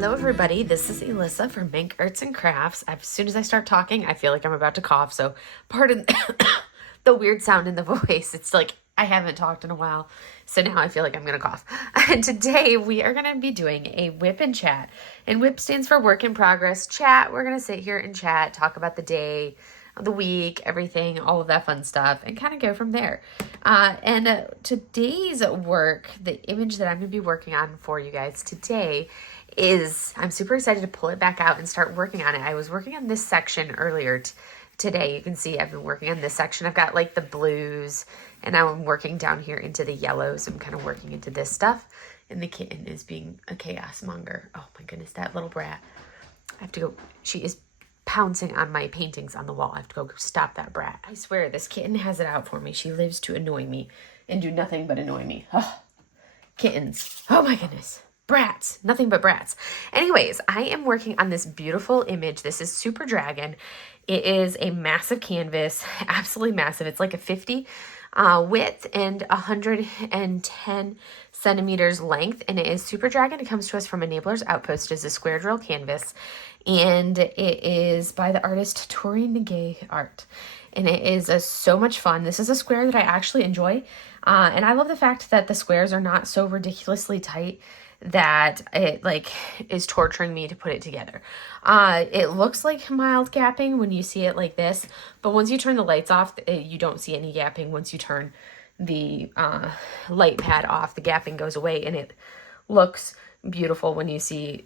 Hello everybody, this is Elissa from Mink Arts and Crafts. As soon as I start talking, I feel like I'm about to cough, so pardon the weird sound in the voice. It's like I haven't talked in a while, so now I feel like I'm gonna cough. And today we are gonna be doing a WIP and chat. And WIP stands for work in progress. Chat, we're gonna sit here and chat, talk about the day, the week, everything, all of that fun stuff, and kind of go from there. Today's work, the image that I'm going to be working on for you guys today is, I'm super excited to pull it back out and start working on it. I was working on this section earlier today. You can see I've been working on this section. I've got like the blues, and now I'm working down here into the yellows. I'm kind of working into this stuff, and the kitten is being a chaos monger. Oh my goodness, that little brat. I have to go. She is pouncing on my paintings on the wall. I have to go stop that brat. I swear, this kitten has it out for me. She lives to annoy me and do nothing but annoy me. Oh, kittens. Oh my goodness. Brats. Nothing but brats. Anyways, I am working on this beautiful image. This is Super Dragon. It is a massive canvas, absolutely massive. It's like a 50 width and 110 centimeters length, and it is Super Dragon. It comes to us from Enabler's Outpost as a square drill canvas, and it is by the artist Tori Nagay Art, and it is so much fun. This is a square that I actually enjoy, and I love the fact that the squares are not so ridiculously tight that it like is torturing me to put it together. It looks like mild gapping when you see it like this, but once you turn the lights off, you don't see any gapping. Once you turn the light pad off, the gapping goes away, and it looks beautiful when you see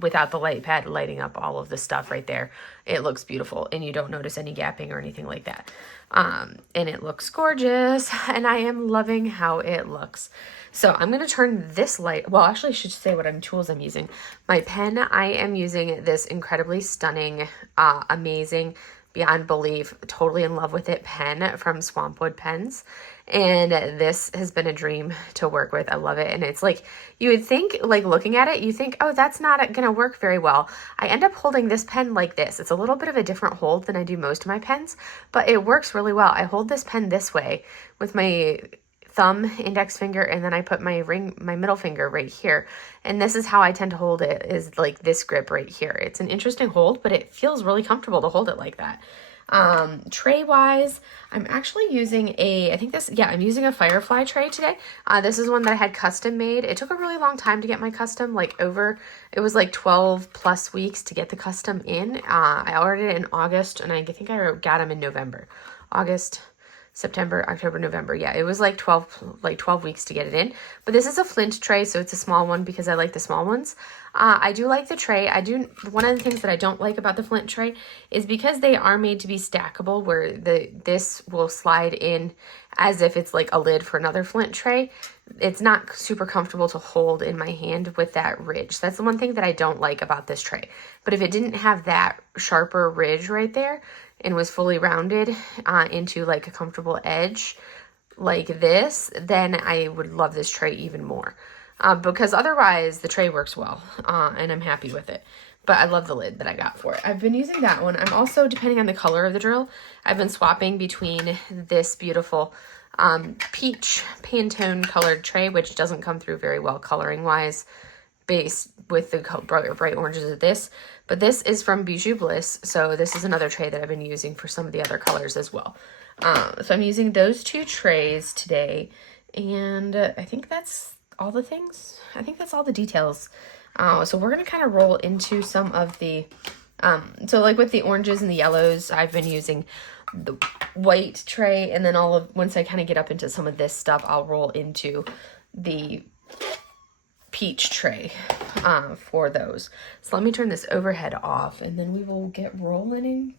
without the light pad lighting up all of the stuff right there. It looks beautiful, and you don't notice any gapping or anything like that. And it looks gorgeous, and I am loving how it looks. So I'm going to turn this light, well, actually I should say what tools I'm using. My pen, I am using this incredibly stunning, amazing, beyond belief, totally in love with it pen from Swampwood Pens. And this has been a dream to work with. I love it. And it's like, you would think, like looking at it, you think, oh, that's not going to work very well. I end up holding this pen like this. It's a little bit of a different hold than I do most of my pens, but it works really well. I hold this pen this way with my thumb, index finger, and then I put my middle finger right here. And this is how I tend to hold it, is like this grip right here. It's an interesting hold, but it feels really comfortable to hold it like that. Tray wise, I'm actually using I'm using a Firefly tray today. This is one that I had custom made. It took a really long time to get my custom, it was like 12 plus weeks to get the custom in. I ordered it in August, and I think I got them in November. August, September, October, November. Yeah, it was like 12 weeks to get it in. But this is a flint tray, so it's a small one because I like the small ones. I do like the tray. One of the things that I don't like about the flint tray is because they are made to be stackable, where this will slide in as if it's like a lid for another flint tray. It's not super comfortable to hold in my hand with that ridge. That's the one thing that I don't like about this tray. But if it didn't have that sharper ridge right there, and was fully rounded into like a comfortable edge like this, then I would love this tray even more. Because otherwise the tray works well, and I'm happy with it. But I love the lid that I got for it. I've been using that one. I'm also, depending on the color of the drill, I've been swapping between this beautiful peach Pantone colored tray, which doesn't come through very well coloring wise, based with the bright oranges of this, but this is from Bijou Bliss, so this is another tray that I've been using for some of the other colors as well. So I'm using those two trays today, and I think that's all the things. I think that's all the details. So we're going to kind of roll into some of the, so like with the oranges and the yellows, I've been using the white tray, and then once I kind of get up into some of this stuff, I'll roll into the peach tray for those. So let me turn this overhead off, and then we will get rolling and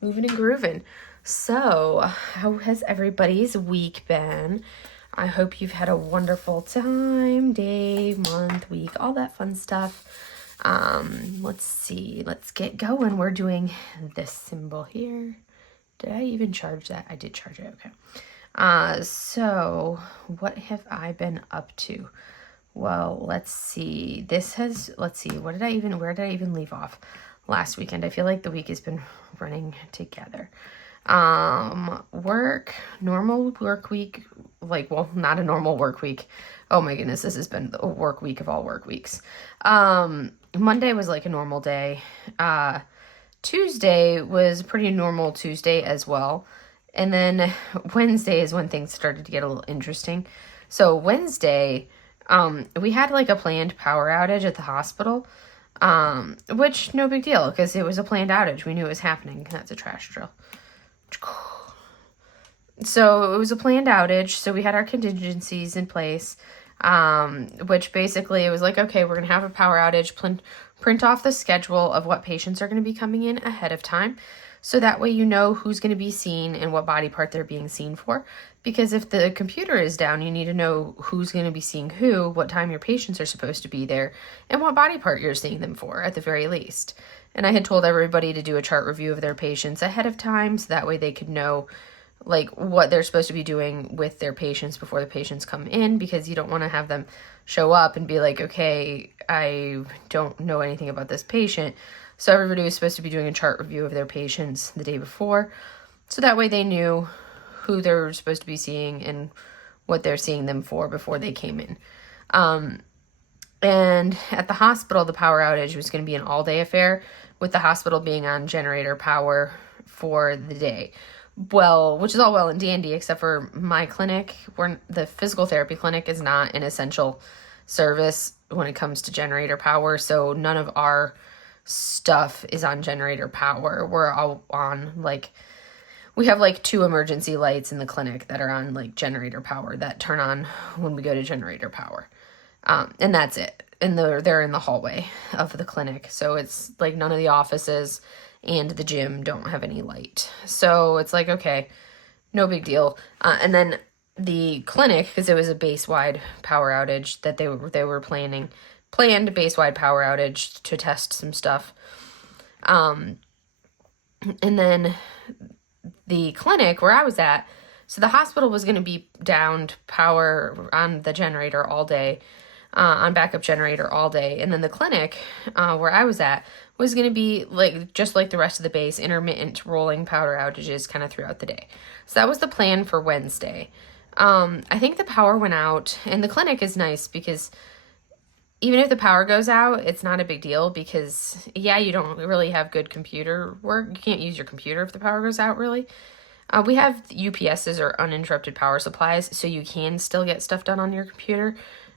moving and grooving. So how has everybody's week been? I hope you've had a wonderful time, day, month, week, all that fun stuff. Let's see, let's get going. We're doing this symbol here. Did I even charge that? I did charge it. Okay. So what have I been up to? Well, let's see. Where did I even leave off last weekend? I feel like the week has been running together. Normal work week, not a normal work week. Oh my goodness, this has been a work week of all work weeks. Monday was like a normal day. Tuesday was a pretty normal Tuesday as well. And then Wednesday is when things started to get a little interesting. So Wednesday, we had like a planned power outage at the hospital, which no big deal because it was a planned outage. We knew it was happening. That's a trash drill. So it was a planned outage. So we had our contingencies in place, which basically it was like, okay, we're going to have a power outage, print off the schedule of what patients are going to be coming in ahead of time. So that way you know who's going to be seen and what body part they're being seen for. Because if the computer is down, you need to know who's going to be seeing who, what time your patients are supposed to be there, and what body part you're seeing them for at the very least. And I had told everybody to do a chart review of their patients ahead of time so that way they could know like what they're supposed to be doing with their patients before the patients come in, because you don't want to have them show up and be like, okay, I don't know anything about this patient. So everybody was supposed to be doing a chart review of their patients the day before. So that way they knew who they're supposed to be seeing and what they're seeing them for before they came in. And at the hospital, the power outage was going to be an all-day affair, with the hospital being on generator power for the day. Well, which is all well and dandy, except for my clinic, where the physical therapy clinic is not an essential service when it comes to generator power. So none of our stuff is on generator power. We're all on like, we have like 2 emergency lights in the clinic that are on like generator power that turn on when we go to generator power. And that's it. And they're in the hallway of the clinic. So it's like none of the offices and the gym don't have any light. So it's like, okay, no big deal. And then the clinic, because it was a base-wide power outage that they were planned base-wide power outage to test some stuff. And then the clinic where I was at, so the hospital was going to be downed power on the generator all day, on backup generator all day. And then the clinic where I was at was going to be like just like the rest of the base, intermittent rolling power outages kind of throughout the day. So that was the plan for Wednesday. I think the power went out, and the clinic is nice because even if the power goes out, it's not a big deal because, yeah, you don't really have good computer work. You can't use your computer if the power goes out, really. We have UPSs or uninterrupted power supplies, so you can still get stuff done on your computer.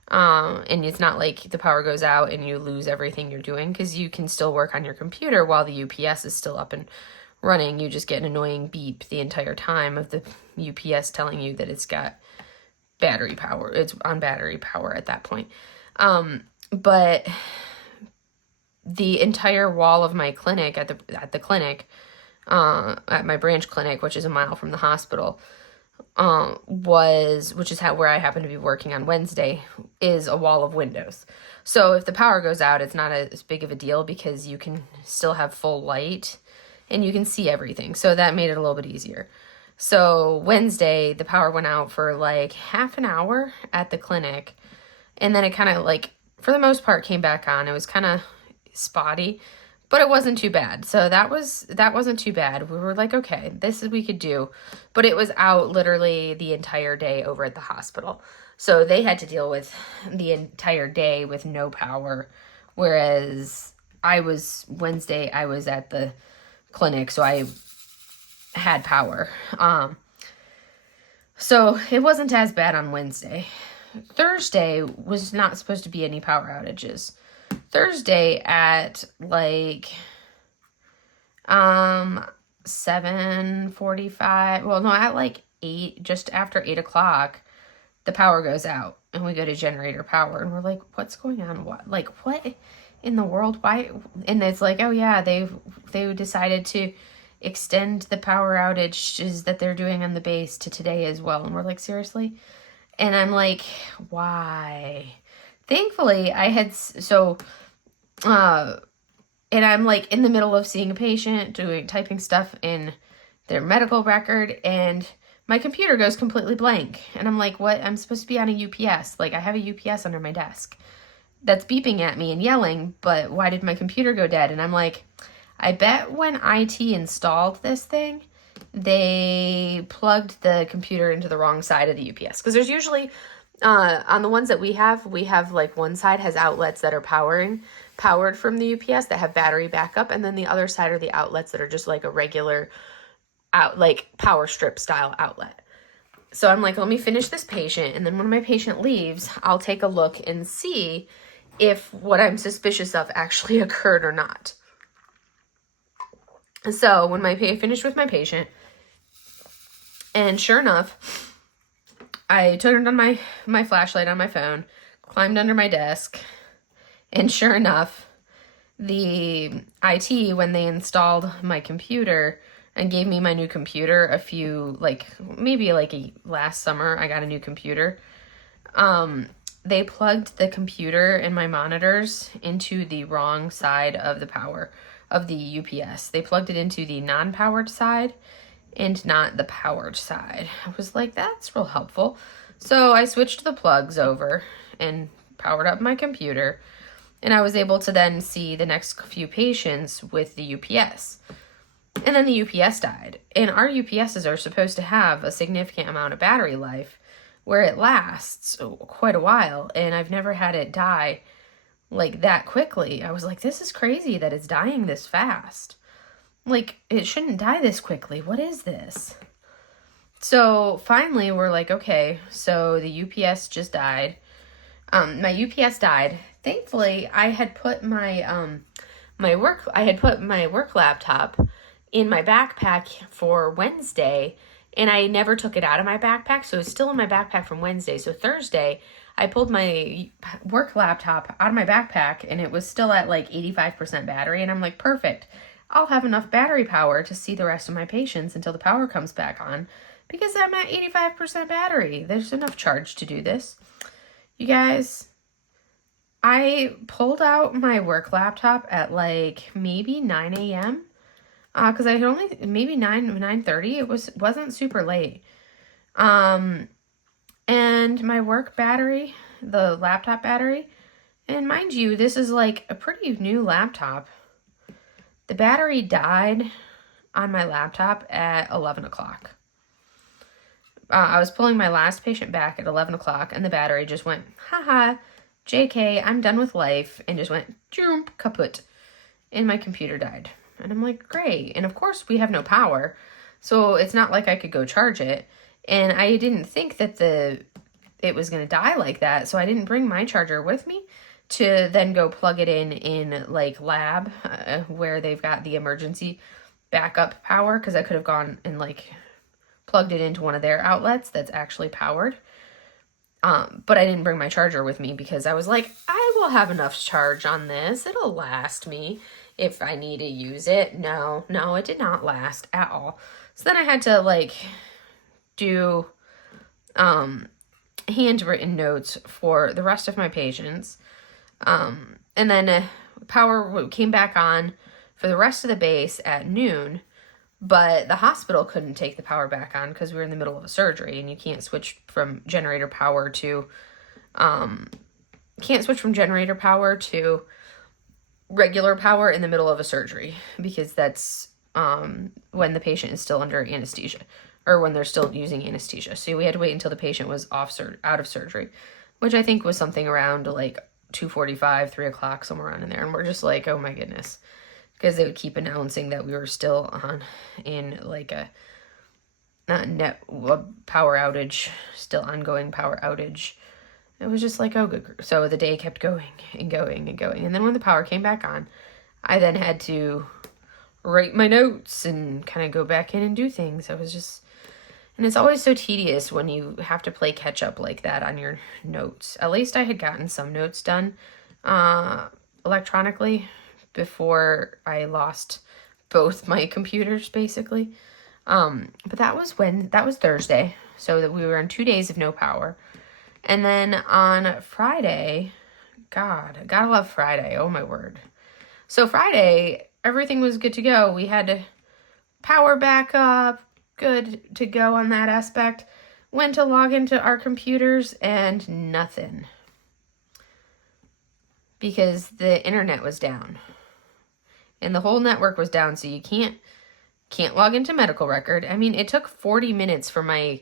And it's not like the power goes out and you lose everything you're doing, because you can still work on your computer while the UPS is still up and running. You just get an annoying beep the entire time of the UPS telling you that it's got battery power. It's on battery power at that point. But the entire wall of my clinic at the clinic, at my branch clinic, which is a mile from the hospital, which is where I happen to be working on Wednesday, is a wall of windows. So if the power goes out, it's not as big of a deal because you can still have full light and you can see everything. So that made it a little bit easier. So Wednesday, the power went out for like half an hour at the clinic, and then it kind of like, for the most part, came back on. It was kind of spotty, but it wasn't too bad. So that wasn't too bad. We were like, okay, we could do. But it was out literally the entire day over at the hospital. So they had to deal with the entire day with no power. Whereas Wednesday, I was at the clinic, so I had power. So it wasn't as bad on Wednesday. Thursday was not supposed to be any power outages. Thursday at like 7:45, well, no, at like 8, just after 8 o'clock, the power goes out and we go to generator power, and we're like, what's going on? What in the world? Why? And it's like, oh yeah, they decided to extend the power outages that they're doing on the base to today as well. And we're like, seriously? And I'm like, why? Thankfully, and I'm like in the middle of seeing a patient, typing stuff in their medical record, and my computer goes completely blank. And I'm like, what? I'm supposed to be on a UPS. Like, I have a UPS under my desk that's beeping at me and yelling, but why did my computer go dead? And I'm like, I bet when IT installed this thing, they plugged the computer into the wrong side of the UPS. Because there's usually On the ones that we have like one side has outlets that are powered from the UPS that have battery backup, and then the other side are the outlets that are just like a regular like power strip style outlet. So I'm like, let me finish this patient, and then when my patient leaves, I'll take a look and see if what I'm suspicious of actually occurred or not. So when I finished with my patient, and sure enough, I turned on my flashlight on my phone, climbed under my desk, and sure enough, the IT, when they installed my computer and gave me my new computer maybe last summer, I got a new computer. They plugged the computer and my monitors into the wrong side of the power of the UPS. They plugged it into the non-powered side and not the powered side. I was like, that's real helpful. So I switched the plugs over and powered up my computer, and I was able to then see the next few patients with the UPS. And then the UPS died. And our UPSs are supposed to have a significant amount of battery life where it lasts quite a while, and I've never had it die like that quickly. I was like, this is crazy that it's dying this fast. Like, it shouldn't die this quickly. What is this? So finally, we're like, okay, so the UPS just died. My UPS died. Thankfully, I had put my work laptop in my backpack for Wednesday, and I never took it out of my backpack, so it's still in my backpack from Wednesday. So Thursday, I pulled my work laptop out of my backpack, and it was still at like 85% battery, and I'm like, perfect. I'll have enough battery power to see the rest of my patients until the power comes back on, because I'm at 85% battery. There's enough charge to do this. You guys, I pulled out my work laptop at like maybe 9 a.m. Because I had only maybe 9:30. It wasn't super late. And my work battery, the laptop battery, and mind you, this is like a pretty new laptop. The battery died on my laptop at 11 o'clock. I was pulling my last patient back at 11 o'clock, and the battery just went, haha, JK, I'm done with life, and just went, jump, kaput, and my computer died. And I'm like, great. And of course, we have no power, so it's not like I could go charge it. And I didn't think that it was going to die like that, so I didn't bring my charger with me to then go plug it in like lab where they've got the emergency backup power, because I could have gone and like plugged it into one of their outlets that's actually powered. But I didn't bring my charger with me because I was like, I will have enough charge on this. It'll last me if I need to use it. No, it did not last at all. So then I had to like do handwritten notes for the rest of my patients. And then power came back on for the rest of the base at noon, but the hospital couldn't take the power back on because we were in the middle of a surgery, and you can't switch from generator power to regular power in the middle of a surgery, because that's when the patient is still under anesthesia, or when they're still using anesthesia. So we had to wait until the patient was out of surgery, which I think was something around like 2:45, 3 o'clock, somewhere around in there. And we're just like, oh my goodness, because they would keep announcing that we were still in like a power outage, still ongoing power outage. It was just like, oh, good. So the day kept going and going and going. And then when the power came back on, I then had to write my notes and kind of go back in and do things. And it's always so tedious when you have to play catch up like that on your notes. At least I had gotten some notes done electronically before I lost both my computers, basically. But that was Thursday, so that we were on 2 days of no power. And then on Friday, God, gotta love Friday. Oh my word. So Friday, everything was good to go. We had power back up, good to go on that aspect. Went to log into our computers and nothing, because the internet was down and the whole network was down. So you can't log into medical record. I mean, it took 40 minutes for my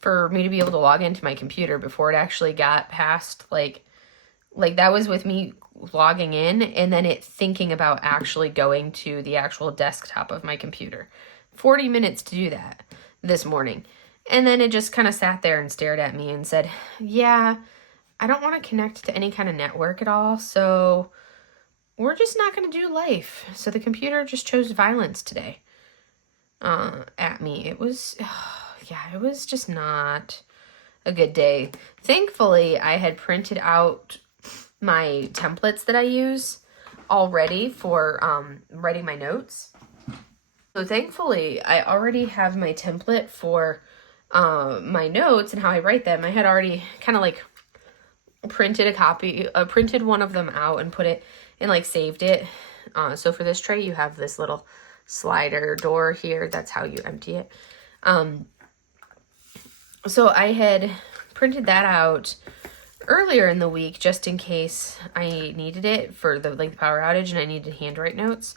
for me to be able to log into my computer before it actually got past, like that was with me logging in and then it thinking about actually going to the actual desktop of my computer. 40 minutes to do that this morning. And then it just kind of sat there and stared at me and said, yeah, I don't want to connect to any kind of network at all, so we're just not going to do life. So the computer just chose violence today at me. It was, yeah, it was just not a good day. Thankfully, I had printed out my templates that I use already for writing my notes. So thankfully, I already have my template for my notes and how I write them. I had already kind of like printed one of them out and put it and like saved it. So for this tray, you have this little slider door here. That's how you empty it. So I had printed that out earlier in the week just in case I needed it for the power outage and I needed to handwrite notes.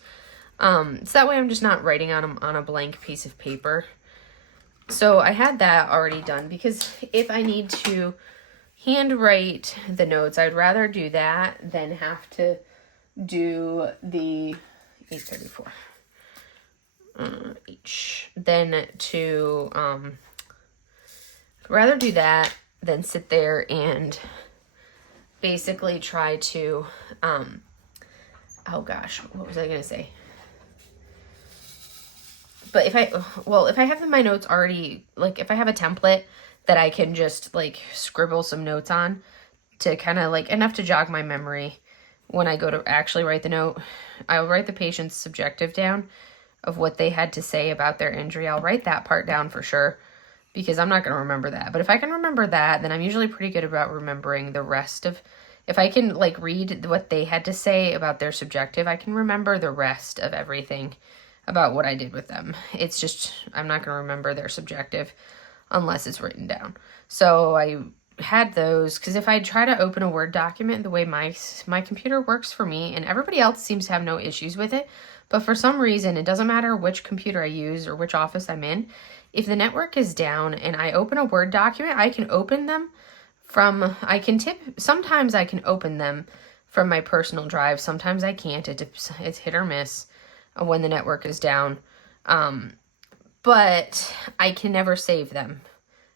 So that way I'm just not writing on them on a blank piece of paper. So I had that already done because if I need to handwrite the notes, I'd rather do that than have to do the 834 each. Then to rather do that than sit there and basically try to oh gosh, what was I gonna say? But if I have my notes already, like if I have a template that I can just like scribble some notes on to kind of like enough to jog my memory when I go to actually write the note, I'll write the patient's subjective down of what they had to say about their injury. I'll write that part down for sure because I'm not going to remember that. But if I can remember that, then I'm usually pretty good about remembering the rest of, if I can like read what they had to say about their subjective, I can remember the rest of everything about what I did with them. It's just, I'm not going to remember their subjective unless it's written down. So I had those because if I try to open a Word document the way my computer works for me, and everybody else seems to have no issues with it, but for some reason, it doesn't matter which computer I use or which office I'm in, if the network is down and I open a Word document, I can open them sometimes I can open them from my personal drive. Sometimes I can't. It's hit or miss when the network is down. But I can never save them.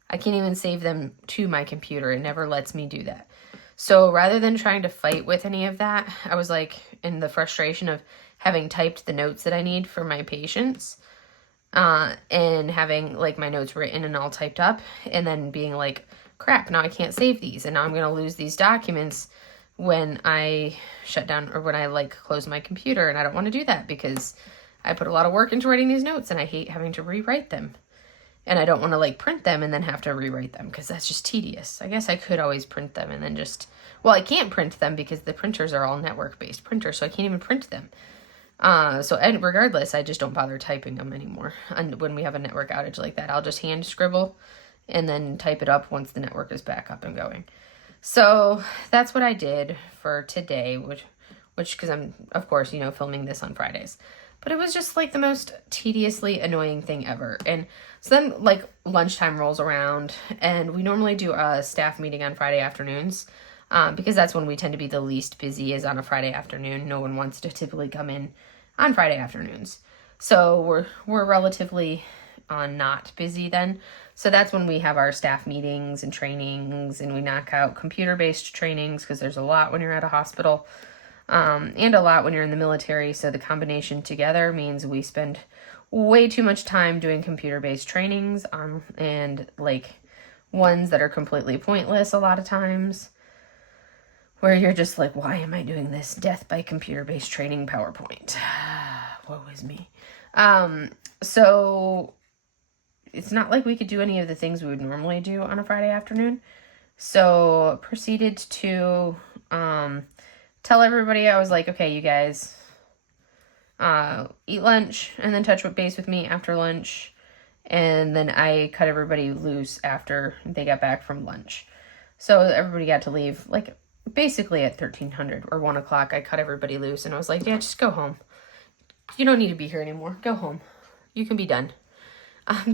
I can't even save them to my computer. It never lets me do that. So rather than trying to fight with any of that, I was like in the frustration of having typed the notes that I need for my patients, and having like my notes written and all typed up, and then being like, crap, now I can't save these. And now I'm going to lose these documents when I shut down or when I like close my computer. And I don't want to do that because I put a lot of work into writing these notes and I hate having to rewrite them. And I don't want to like print them and then have to rewrite them because that's just tedious. I guess I could always print them and then just, well, I can't print them because the printers are all network-based printers, so I can't even print them. And regardless, I just don't bother typing them anymore. And when we have a network outage like that, I'll just hand scribble and then type it up once the network is back up and going. So that's what I did for today, which because I'm, of course, filming this on Fridays. But it was just like the most tediously annoying thing ever. And so then like lunchtime rolls around and we normally do a staff meeting on Friday afternoons, because that's when we tend to be the least busy is on a Friday afternoon. No one wants to typically come in on Friday afternoons. So we're relatively not busy then. So that's when we have our staff meetings and trainings, and we knock out computer-based trainings because there's a lot when you're at a hospital, and a lot when you're in the military. So the combination together means we spend way too much time doing computer-based trainings, and like ones that are completely pointless a lot of times, where you're just like, why am I doing this? Death by computer-based training PowerPoint. Woe is me. So it's not like we could do any of the things we would normally do on a Friday afternoon. So proceeded to tell everybody, I was like, okay, you guys, eat lunch and then touch base with me after lunch. And then I cut everybody loose after they got back from lunch. So everybody got to leave like basically at 1300 or 1 o'clock. I cut everybody loose and I was like, yeah, just go home. You don't need to be here anymore. Go home. You can be done.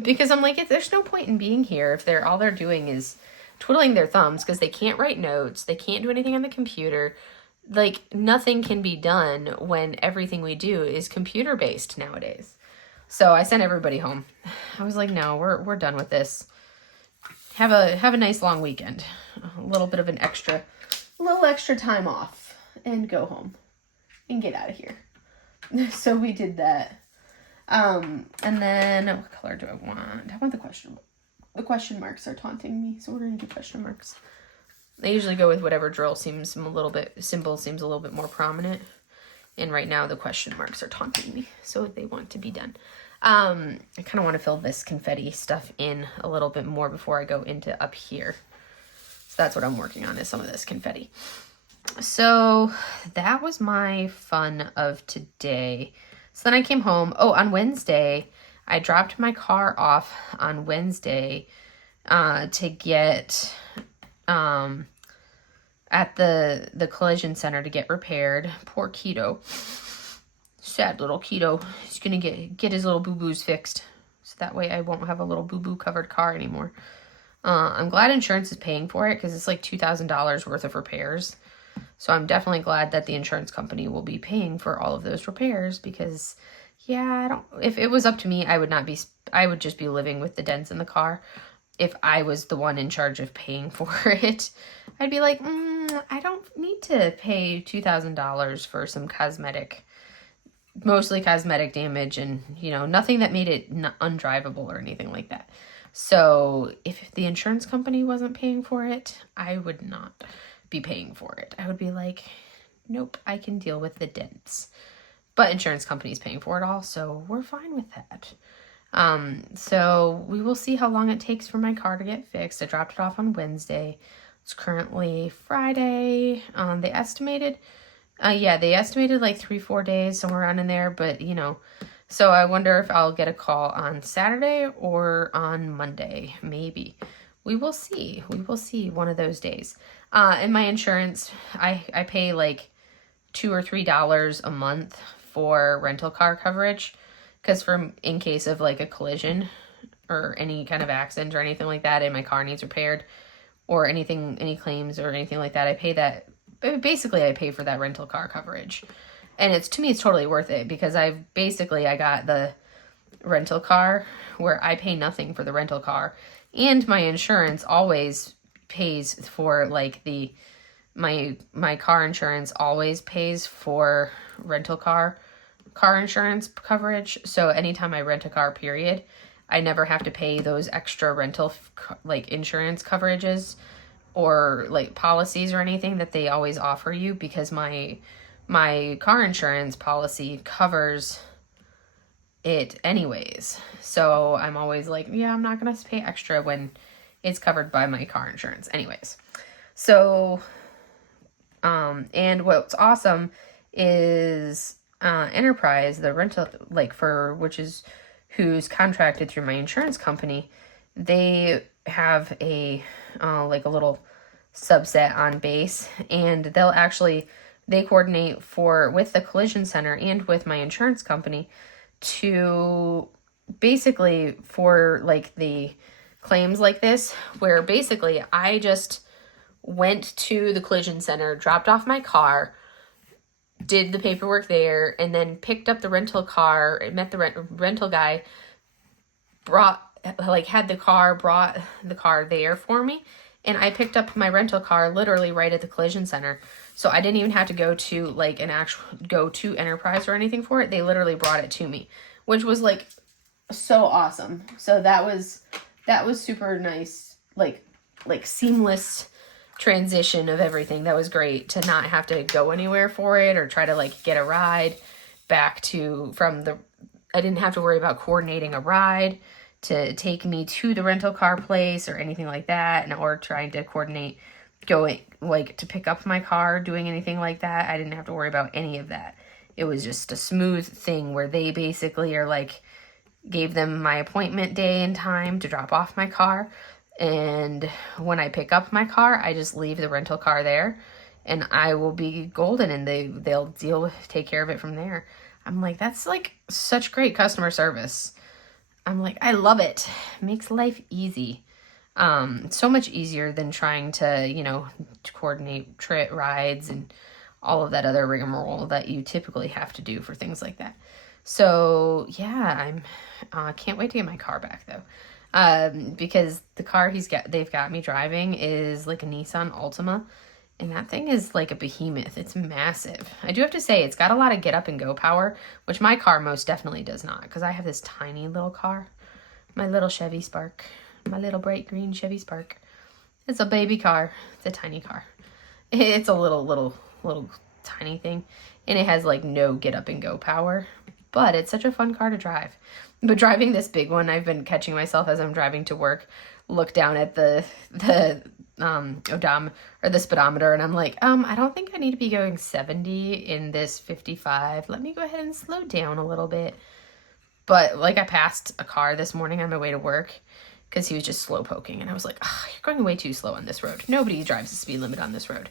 Because I'm like, there's no point in being here if all they're doing is twiddling their thumbs, because they can't write notes, they can't do anything on the computer. Like, nothing can be done when everything we do is computer based nowadays. So I sent everybody home. I was like, no, we're done with this. Have a nice long weekend. A little bit of a little extra time off and go home and get out of here. So we did that. And then what color do I want? I want the question. The question marks are taunting me, so we're gonna do question marks. I usually go with whatever symbol seems a little bit more prominent. And right now the question marks are taunting me, so they want to be done. I kind of want to fill this confetti stuff in a little bit more before I go into up here. So that's what I'm working on, is some of this confetti. So that was my fun of today. So then I came home. Oh, on Wednesday, I dropped my car off on Wednesday to get at the collision center to get repaired. Poor Keto. Sad little Keto. He's gonna get his little boo-boos fixed, so that way I won't have a little boo-boo covered car anymore. I'm glad insurance is paying for it, because it's like $2,000 worth of repairs. So I'm definitely glad that the insurance company will be paying for all of those repairs, because yeah, if it was up to me, I would just be living with the dents in the car. If I was the one in charge of paying for it, I'd be like, I don't need to pay $2,000 for some mostly cosmetic damage, and nothing that made it undrivable or anything like that. So if the insurance company wasn't paying for it, I would not be paying for it. I would be like, nope, I can deal with the dents. But insurance company's paying for it all, so we're fine with that. So we will see how long it takes for my car to get fixed. I dropped it off on Wednesday. It's currently Friday. They estimated like 3-4 days, somewhere around in there, but so I wonder if I'll get a call on Saturday or on Monday, maybe. We will see one of those days. And my insurance, I pay like $2 or $3 a month for rental car coverage, because in case of like a collision or any kind of accident or anything like that, and my car needs repaired or any claims or anything like that, I pay that. Basically, I pay for that rental car coverage. And to me, it's totally worth it, because I got the rental car where I pay nothing for the rental car, and my insurance always pays for like my car insurance always pays for rental car insurance coverage. So anytime I rent a car, period, I never have to pay those extra rental like insurance coverages or like policies or anything that they always offer you, because my car insurance policy covers it anyways. So I'm always like, yeah, I'm not going to pay extra when it's covered by my car insurance anyways. So, and what's awesome is, Enterprise, the rental, who's contracted through my insurance company, they have a little subset on base, and they coordinate with the collision center and with my insurance company to basically for like the claims like this, where basically I just went to the collision center, dropped off my car, did the paperwork there, and then picked up the rental car, met the rental guy, brought the car there for me, and I picked up my rental car literally right at the collision center. So I didn't even have to go to Enterprise or anything for it. They literally brought it to me, which was like so awesome. So that was super nice, like seamless transition of everything. That was great to not have to go anywhere for it or try to get a ride back I didn't have to worry about coordinating a ride to take me to the rental car place or anything like that, or trying to coordinate going to pick up my car, doing anything like that. I didn't have to worry about any of that. It was just a smooth thing where they basically are gave them my appointment day and time to drop off my car, and when I pick up my car, I just leave the rental car there, and I will be golden, and they'll take care of it from there. I'm like, that's such great customer service. I'm like, I love it. Makes life easy. So much easier than trying to, you know, to coordinate trip rides and all of that other rigmarole that you typically have to do for things like that. So yeah, I'm can't wait to get my car back though. Because the car they've got me driving is like a Nissan Altima, and that thing is like a behemoth. It's massive. I do have to say, it's got a lot of get up and go power, which my car most definitely does not, because I have this tiny little car, my little Chevy Spark, my little bright green Chevy Spark. It's a baby car. It's a tiny car. It's a little tiny thing, and it has like no get up and go power, but it's such a fun car to drive. But driving this big one, I've been catching myself as I'm driving to work, look down at the the speedometer, and I'm like, I don't think I need to be going 70 in this 55. Let me go ahead and slow down a little bit. But like, I passed a car this morning on my way to work because he was just slow poking, and I was like, oh, you're going way too slow on this road. Nobody drives the speed limit on this road.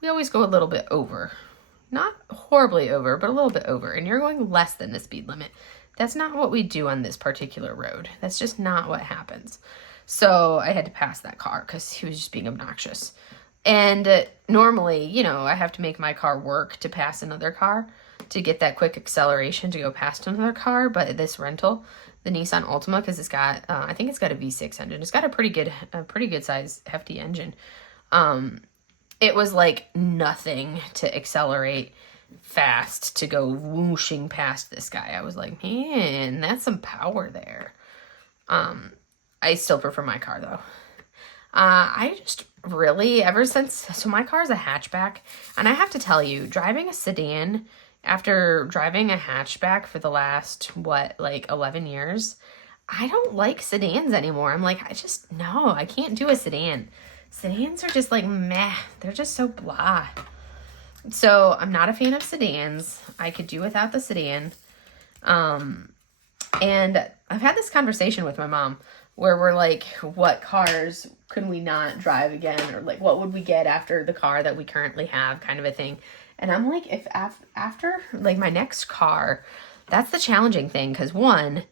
We always go a little bit over. Not horribly over, but a little bit over, and you're going less than the speed limit. That's not what we do on this particular road. That's just not what happens. So I had to pass that car because he was just being obnoxious. And normally, you know, I have to make my car work to pass another car to get that quick acceleration to go past another car. But this rental, the Nissan Altima, because it's got, I think it's got a V6 engine. It's got a pretty good size, hefty engine. It was like nothing to accelerate fast to go whooshing past this guy. I was like, man, that's some power there. I still prefer my car though. I just really, so my car is a hatchback, and I have to tell you, driving a sedan after driving a hatchback for the last, 11 years, I don't like sedans anymore. I'm like, no, I can't do a sedan. Sedans are just like, meh. They're just so blah. So I'm not a fan of sedans. I could do without the sedan. And I've had this conversation with my mom where we're like, what cars could we not drive again? Or like, what would we get after the car that we currently have, kind of a thing. And I'm like, if after like my next car, that's the challenging thing. Because one,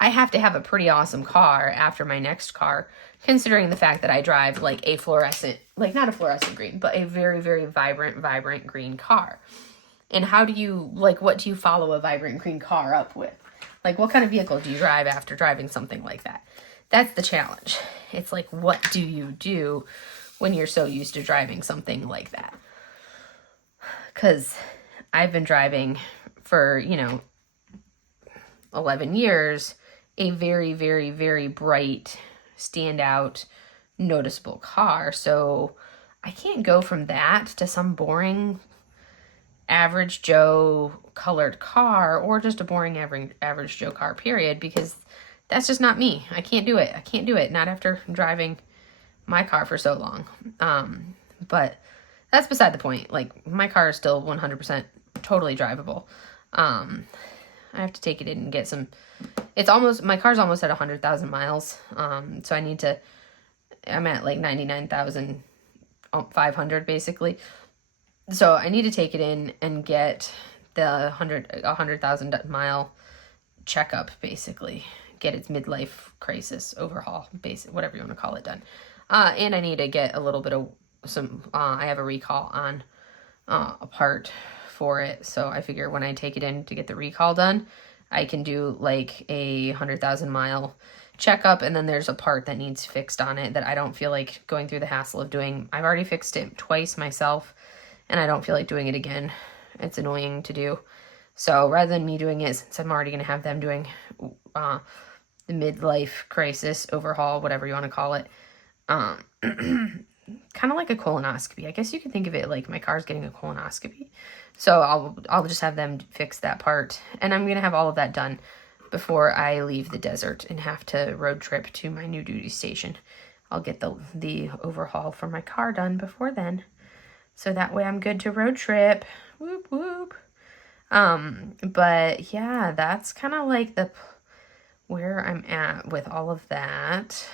I have to have a pretty awesome car after my next car, considering the fact that I drive like a fluorescent, like not a fluorescent green, but a very, very vibrant green car. And how do you, like, what do you follow a vibrant green car up with? Like, what kind of vehicle do you drive after driving something like that? That's the challenge. It's like, what do you do when you're so used to driving something like that? Because I've been driving for, 11 years, a very, very, very bright, standout, noticeable car. So I can't go from that to some boring average Joe colored car, or just a boring average Joe car, period, because that's just not me. I can't do it. Not after driving my car for so long. But that's beside the point. Like, my car is still 100% totally drivable. I have to take it in and get some, my car's almost at 100,000 miles. So I'm at like 99,500 basically. So I need to take it in and get the 100,000 mile checkup, basically. Get its midlife crisis overhaul, whatever you want to call it, done. And I need to get a little bit of I have a recall on a part for it. So I figure when I take it in to get the recall done, I can do like a 100,000 mile checkup, and then there's a part that needs fixed on it that I don't feel like going through the hassle of doing. I've already fixed it twice myself, and I don't feel like doing it again. It's annoying to do. So rather than me doing it, since I'm already going to have them doing the midlife crisis overhaul, whatever you want to call it, kind of like a colonoscopy. I guess you could think of it like my car's getting a colonoscopy. So I'll just have them fix that part, and I'm going to have all of that done before I leave the desert and have to road trip to my new duty station. I'll get the overhaul for my car done before then. So that way I'm good to road trip. Whoop, whoop. But yeah, that's kind of like where I'm at with all of that.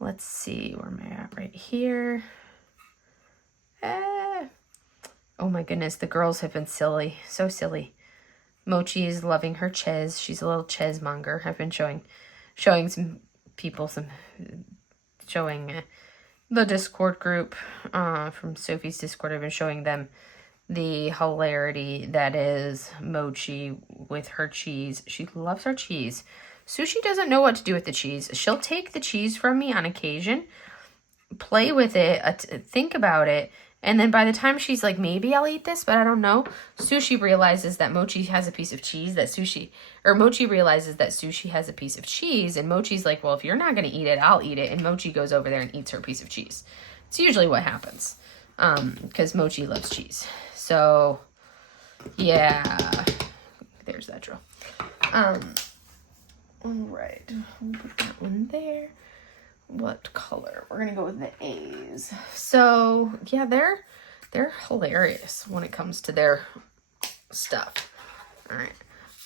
Let's see, where am I at right here? Oh my goodness, the girls have been silly. So silly. Mochi is loving her Ches. She's a little Ches monger. I've been showing some people showing the Discord group from Sophie's Discord. I've been showing them the hilarity that is Mochi with her cheese. She loves her cheese. Sushi doesn't know what to do with the cheese. She'll take the cheese from me on occasion, play with it, think about it, and then by the time she's like, maybe I'll eat this, but I don't know, Sushi realizes that Mochi has a piece of cheese Mochi realizes that Sushi has a piece of cheese, and Mochi's like, well, if you're not going to eat it, I'll eat it, and Mochi goes over there and eats her piece of cheese. It's usually what happens, because Mochi loves cheese. So, yeah, there's that drill. All right, we'll put that one there. What color? We're gonna go with the A's. So yeah, they're hilarious when it comes to their stuff. All right.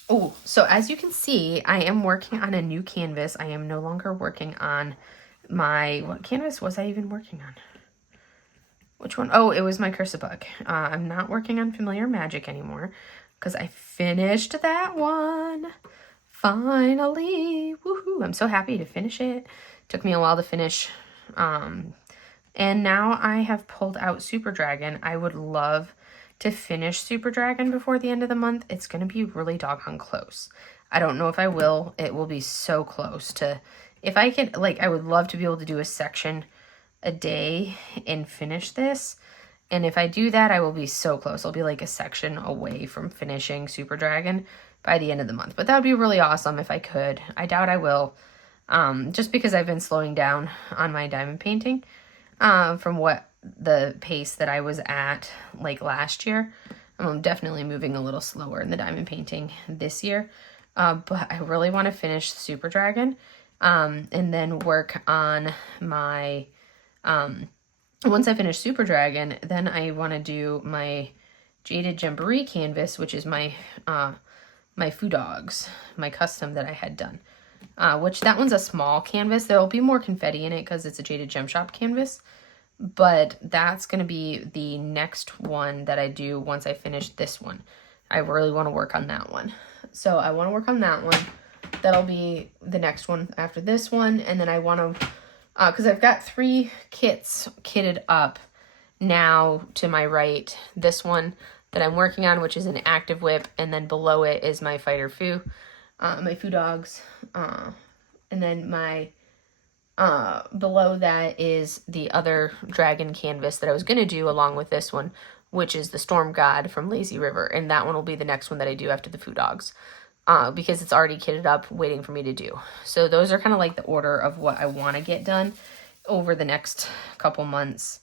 Oh, so as you can see, I am working on a new canvas. I am no longer working on what canvas was I even working on? Which one? Oh, it was my Curse a Bug. I'm not working on Familiar Magic anymore because I finished that one. Finally, woohoo! I'm so happy to finish it. Took me a while to finish. And now I have pulled out Super Dragon. I would love to finish Super Dragon before the end of the month. It's going to be really doggone close. I don't know if I will. It will be so close to, if I can, like, I would love to be able to do a section a day and finish this. And if I do that, I will be so close. I'll be like a section away from finishing Super Dragon by the end of the month. But that would be really awesome if I could. I doubt I will. Just because I've been slowing down on my diamond painting from what the pace that I was at like last year. I'm definitely moving a little slower in the diamond painting this year. But I really want to finish Super Dragon and then work on my... once I finish Super Dragon, then I want to do my Jaded Jamboree canvas, which is my my Foo Dogs, my custom that I had done. Which that one's a small canvas. There'll be more confetti in it because it's a Jaded Gem Shop canvas. But that's going to be the next one that I do once I finish this one. I really want to work on that one. So I want to work on that one. That'll be the next one after this one. And then I want to, because I've got 3 kits kitted up now to my right. This one that I'm working on, which is an active whip. And then below it is my Fighter Foo. My Foo Dogs, and then my, below that is the other dragon canvas that I was going to do along with this one, which is the Storm God from Lazy River, and that one will be the next one that I do after the Foo Dogs, because it's already kitted up, waiting for me to do. So those are kind of like the order of what I want to get done over the next couple months,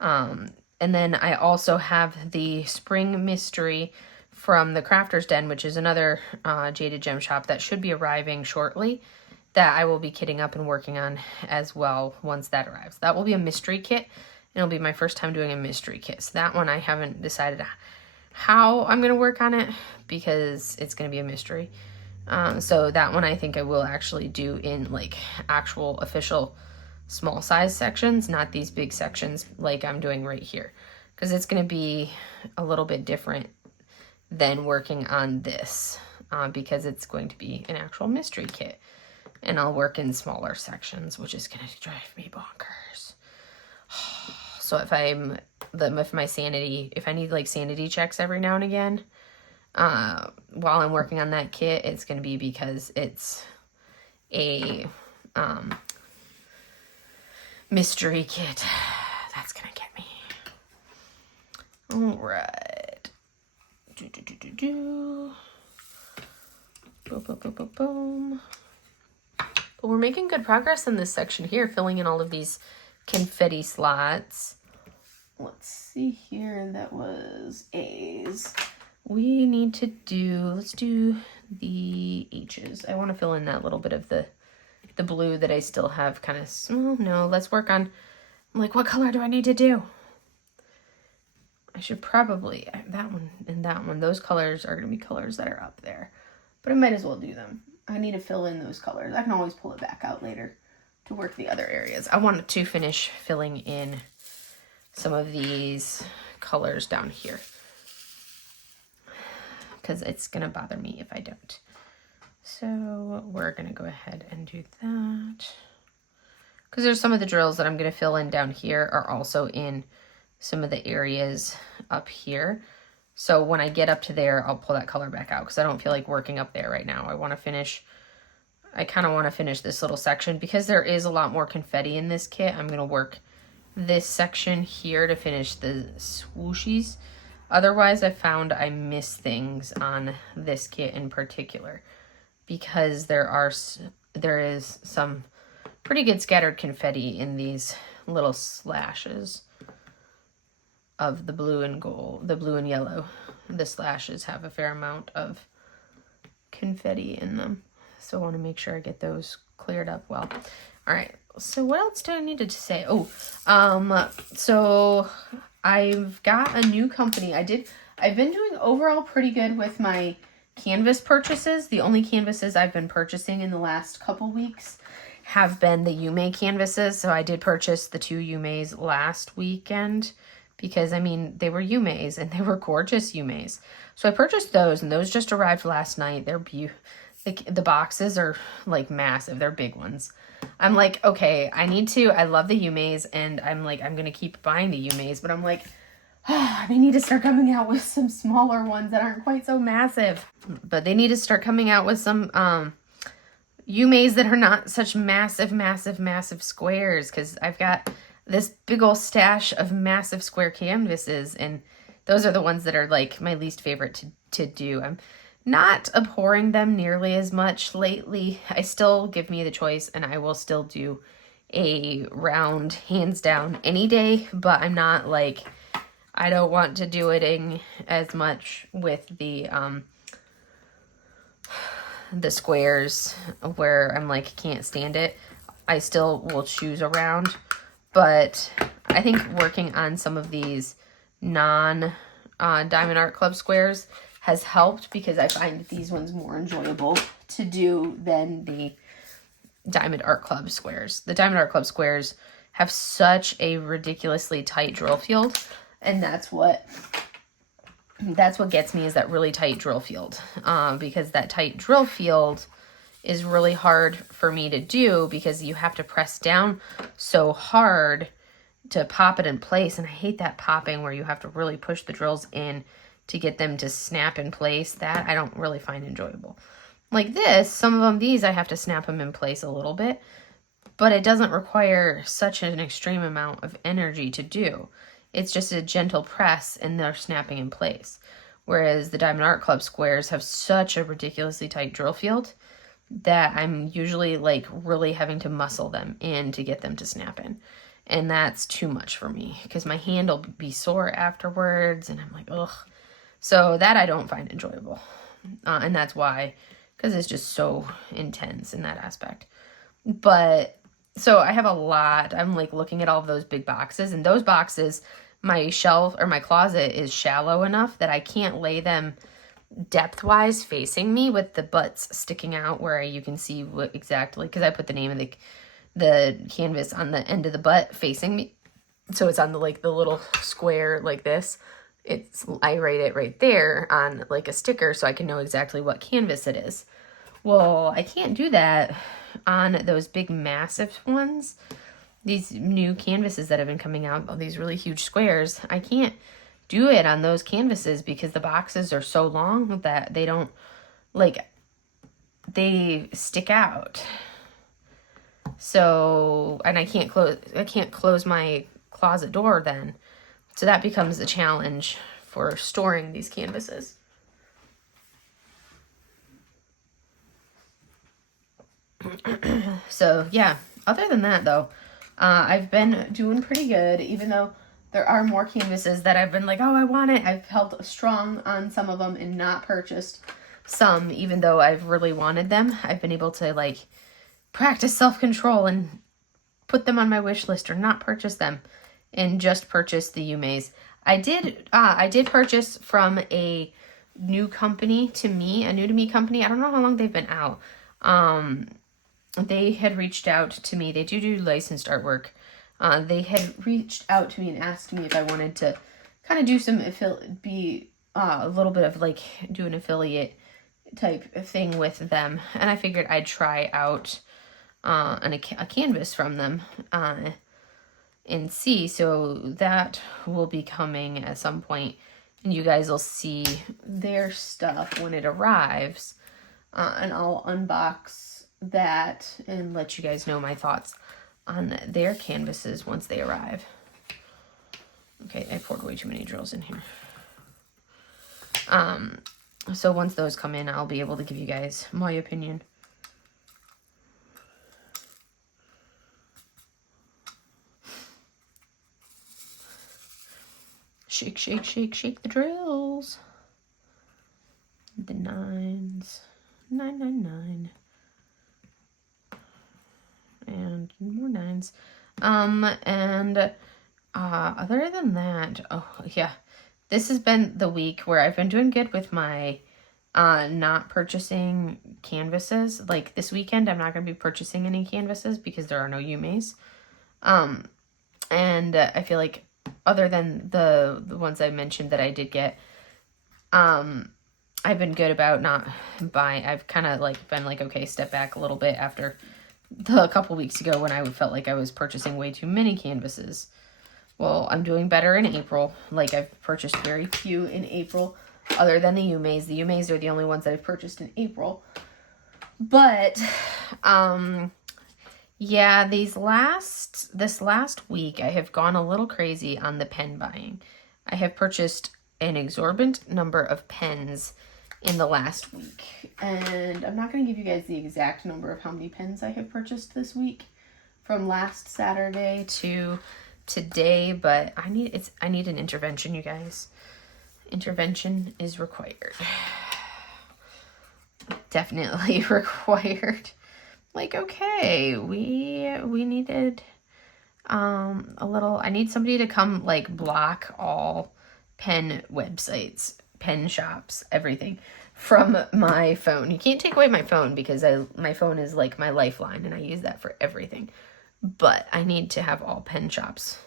and then I also have the Spring Mystery from the Crafter's Den, which is another Jaded Gem Shop that should be arriving shortly, that I will be kitting up and working on as well once that arrives. That will be a mystery kit, and it'll be my first time doing a mystery kit. So that one I haven't decided how I'm going to work on it because it's going to be a mystery. So that one I think I will actually do in like actual official small size sections, not these big sections like I'm doing right here, because it's going to be a little bit different than working on this because it's going to be an actual mystery kit, and I'll work in smaller sections, which is going to drive me bonkers. So if if I need like sanity checks every now and again while I'm working on that kit, it's going to be because it's a mystery kit. That's going to get me. All right. Boom, boom, boom, boom, boom. But we're making good progress in this section here, filling in all of these confetti slots. Let's see here. That was A's. We need to let's do the H's. I want to fill in that little bit of the blue that I still have kind of, oh no, let's work on, I'm like, what color do I need to do? I should probably, that one and that one, those colors are going to be colors that are up there. But I might as well do them. I need to fill in those colors. I can always pull it back out later to work the other areas. I wanted to finish filling in some of these colors down here. because it's going to bother me if I don't. So we're going to go ahead and do that. Because there's some of the drills that I'm going to fill in down here are also in some of the areas up here. So when I get up to there, I'll pull that color back out because I don't feel like working up there right now. I kind of want to finish this little section because there is a lot more confetti in this kit. I'm going to work this section here to finish the swooshies. Otherwise, I found I miss things on this kit in particular because there is some pretty good scattered confetti in these little slashes of the blue and gold, the blue and yellow. The slashes have a fair amount of confetti in them. So I want to make sure I get those cleared up well. All right. So what else do I need to say? So I've got a new company. I've been doing overall pretty good with my canvas purchases. The only canvases I've been purchasing in the last couple weeks have been the Yume canvases. So I did purchase the 2 Yumes last weekend because, I mean, they were Yumes and they were gorgeous Yumes. So I purchased those and those just arrived last night. They're beautiful. The boxes are like massive. They're big ones. I'm like, okay, I love the Yumes and I'm like, I'm going to keep buying the Yumes, but I'm like, they need to start coming out with some smaller ones that aren't quite so massive. But they need to start coming out with some Yumes that are not such massive, massive, massive squares because I've got this big old stash of massive square canvases and those are the ones that are like my least favorite to do. I'm not abhorring them nearly as much lately. I still give me the choice and I will still do a round hands down any day, but I'm not like, I don't want to do it as much with the squares where I'm like, can't stand it. I still will choose a round, but I think working on some of these Diamond Art Club squares has helped because I find these ones more enjoyable to do than the Diamond Art Club squares. The Diamond Art Club squares have such a ridiculously tight drill field, and that's what gets me is that really tight drill field. Because that tight drill field is really hard for me to do because you have to press down so hard to pop it in place, and I hate that popping where you have to really push the drills in to get them to snap in place. That I don't really find enjoyable. Like this, some of them, these I have to snap them in place a little bit, but it doesn't require such an extreme amount of energy to do. It's just a gentle press and they're snapping in place. Whereas the Diamond Art Club squares have such a ridiculously tight drill field that I'm usually like really having to muscle them in to get them to snap in. And that's too much for me because my hand will be sore afterwards and I'm like, ugh. So that I don't find enjoyable. And that's why, because it's just so intense in that aspect. But so I have a lot. I'm like looking at all of those big boxes, and those boxes, my shelf or my closet is shallow enough that I can't lay them depth-wise facing me with the butts sticking out where you can see what exactly, because I put the name of the canvas on the end of the butt facing me. So it's on the like the little square like this. I write it right there on like a sticker so I can know exactly what canvas it is. Well, I can't do that on those big massive ones. These new canvases that have been coming out, all these really huge squares, I can't do it on those canvases because the boxes are so long that they don't, like, they stick out. So, and I can't close my closet door then. So that becomes a challenge for storing these canvases. So yeah, other than that though, I've been doing pretty good, even though there are more canvases that I've been like, oh, I want it. I've held strong on some of them and not purchased some, even though I've really wanted them. I've been able to like practice self-control and put them on my wish list or not purchase them and just purchase the Yumes. I did purchase from a new to me company. I don't know how long they've been out. They had reached out to me. They do licensed artwork. They had reached out to me and asked me if I wanted to kind of do some, be a little bit of like do an affiliate type of thing with them, and I figured I'd try out a canvas from them and see. So that will be coming at some point, and you guys will see their stuff when it arrives, and I'll unbox that and let you guys know my thoughts on their canvases once they arrive. Okay, I poured way too many drills in here. So once those come in, I'll be able to give you guys my opinion. Shake, shake, shake, shake the drills. The 9s. 999. And more 9s. And other than that, oh yeah, this has been the week where I've been doing good with my not purchasing canvases. Like this weekend, I'm not going to be purchasing any canvases because there are no Yumeis. And I feel like other than the ones I mentioned that I did get, I've been good about not buying. I've kind of like been like, okay, step back a little bit after a couple weeks ago when I felt like I was purchasing way too many canvases. Well, I'm doing better in April. Like I've purchased very few in April other than the Yumeis. The Yumeis are the only ones that I've purchased in April. But, yeah, this last week, I have gone a little crazy on the pen buying. I have purchased an exorbitant number of pens in the last week. And I'm not going to give you guys the exact number of how many pens I have purchased this week from last Saturday to today, but I need an intervention, you guys. Intervention is required. Definitely required. Like, okay, we needed a little, I need somebody to come like block all pen websites, pen shops, everything from my phone. You can't take away my phone because my phone is like my lifeline and I use that for everything. But I need to have all pen shops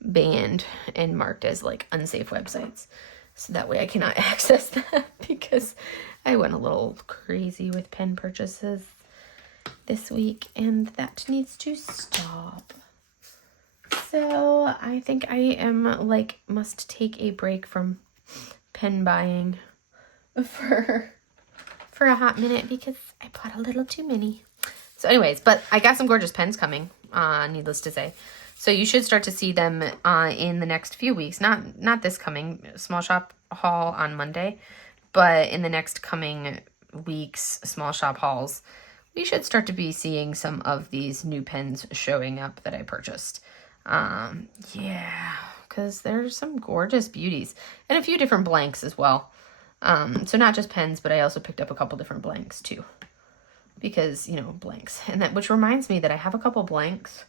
banned and marked as like unsafe websites. So that way I cannot access that because I went a little crazy with pen purchases this week and that needs to stop. So I think I must take a break from pen buying for a hot minute because I bought a little too many. So anyways, but I got some gorgeous pens coming, needless to say. So you should start to see them in the next few weeks. Not this coming small shop haul on Monday, but in the next coming weeks, small shop hauls, we should start to be seeing some of these new pens showing up that I purchased. Yeah, because there's some gorgeous beauties and a few different blanks as well. So not just pens, but I also picked up a couple different blanks too. Because, blanks. And that, which reminds me that I have a couple blanks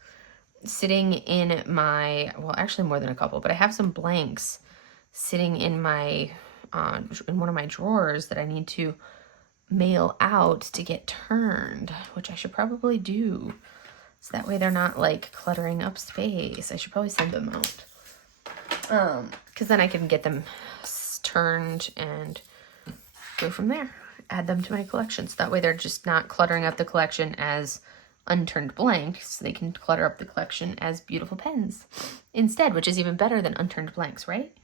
sitting in my, well, actually more than a couple, but I have some blanks sitting in my, in one of my drawers that I need to mail out to get turned, which I should probably do. So that way they're not like cluttering up space. I should probably send them out. Because then I can get them turned and go from there. Add them to my collection. So that way they're just not cluttering up the collection as unturned blanks. They can clutter up the collection as beautiful pens instead, which is even better than unturned blanks, right?